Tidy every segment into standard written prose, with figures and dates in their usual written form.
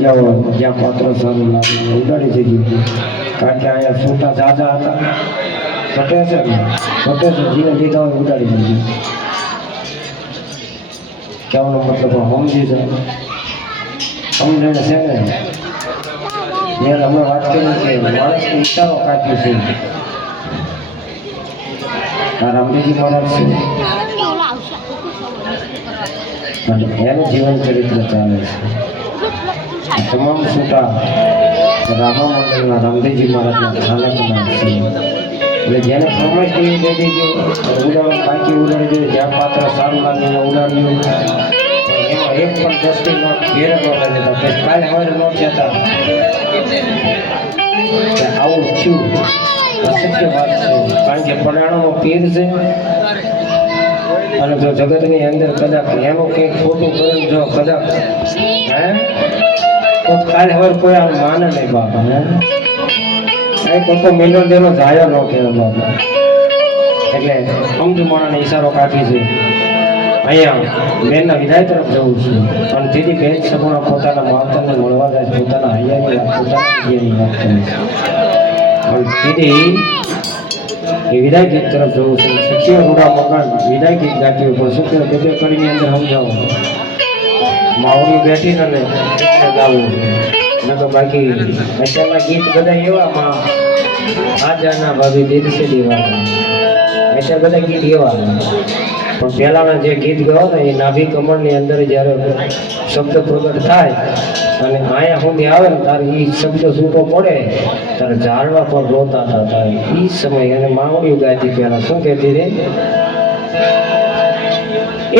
જગ્યાઓ જ્યાં પાત્ર સારું લાગે ઉડાડી દીધી. કારણ કે અહીંયા છૂટા જાજા હતા, ઘટે છે ને ઘટે છે, જીને લીધા હોય ઉડાડી દીધી. કહેવાનો મતલબ સમજી જાય, સમજણ છે ને. મેં અમે વાત કરી કે માણસનો ઈશારો કાપ્યો છે. આ રામદેવજી મહારાજ છે અને એનું જીવન ચરિત્ર ચાલે છે. તમામ છૂટા રામા મંડળના રામદેવજી મહારાજના સ્થાનકના છે. એટલે જેને ફરમાઈશ એવી દઈ દેજો, ઉડાડવા બાકી ઉડાડી દેજો, જ્યાં પાત્ર સારું લાગે એમાં ઉડાડ્યું. એમાં એક પણ 10 નોટ ઘેરે ન લઈ જતા, પછી કાલે સવારે નોટ જતા. આવું થયું અશક્ય વાત છે. કારણ કે પડાણોનો પીર છે અને જો જગતની અંદર કદાચ એનું કંઈક ખોટું કર્યું, જો કદાચ તો કાલે હવે કોઈ આમ માને નહીં બાપા. તો મિલન દેનો જાયો ન કહેવાય બાપા. એટલે સમજુ માણાને ઈશારો કાઢી છે. અહીંયા બેનના વિદાય તરફ જવું છું અને તેથી બેન સગુણા પોતાના માવતરને મળવા જાય, પોતાના હૈયાની વાત, પોતાના જગ્યાની વાત કરે છે. અને તેથી એ વિદાય ગીત તરફ જવું છું. શિક્ષિઓ રૂડા મકાન વિદાય ગીત ગાતી હોય પણ શું કે બે કડીની અંદર સમજાવો માવડી બેઠી ને ગાવું ન તો બાકી અત્યારના ગીત બધા એવા આજાના ભાભી દેશે દેવા, અત્યારે બધા ગીત એવા. પણ પહેલાના જે ગીત ગાઓ ને એ નાભી કમળની અંદર જ્યારે શબ્દ પ્રગટ થાય અને આયા સુધી આવે ને તારે એ શબ્દ છૂટો પડે ત્યારે ઝાડવા પર રોતા હતા. એ સમય અને માવડી ગાતી પહેલા શું કહેતી રે એ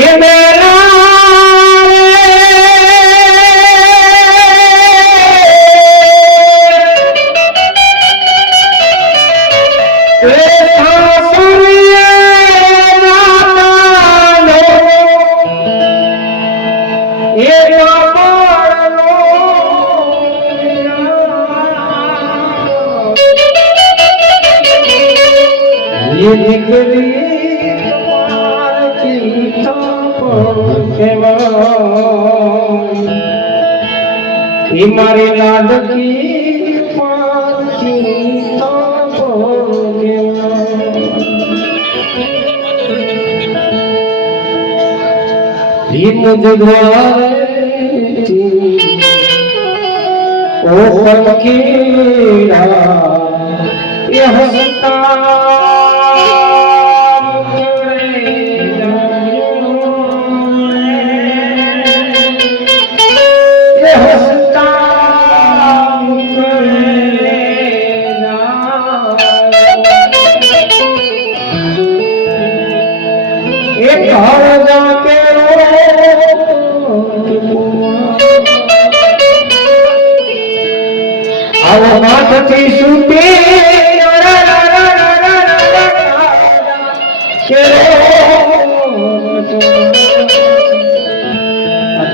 મારી લાડકી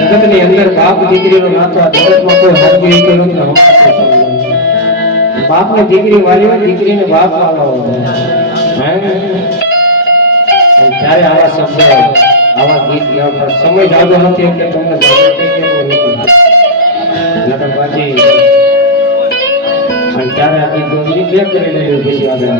જગતની અંદર બાપ દીકરીનો નાતો આ જગતમાં કોઈ હાજરી કર્યો નથી. બાપને દીકરી વાલી હોય, દીકરીને બાપ વાળો હોય. ત્યારે આવા શબ્દો આવા ગીત ગાવા સમય જાજો નથી એટલે તમને બાકી ત્યારે આ ગીત બે કરી લેવું પછી આગળ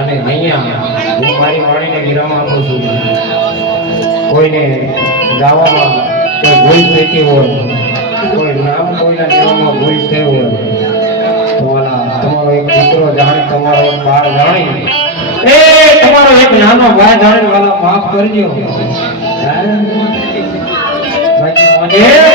અને અહીંયા હું મારી વાણીને વિરામ આપું છું. કોઈને ગાવામાં કોઈ ભૂલ થતી હોય, કોઈ નામ કોઈના લેવામાં ભૂલ થઈ હોય, તમારો એક દીકરો જાણે, તમારો એક બાળ જાણી, તમારો એક નાનો ભાઈ જાણે, વાલા માફ કરજો. બાકી મને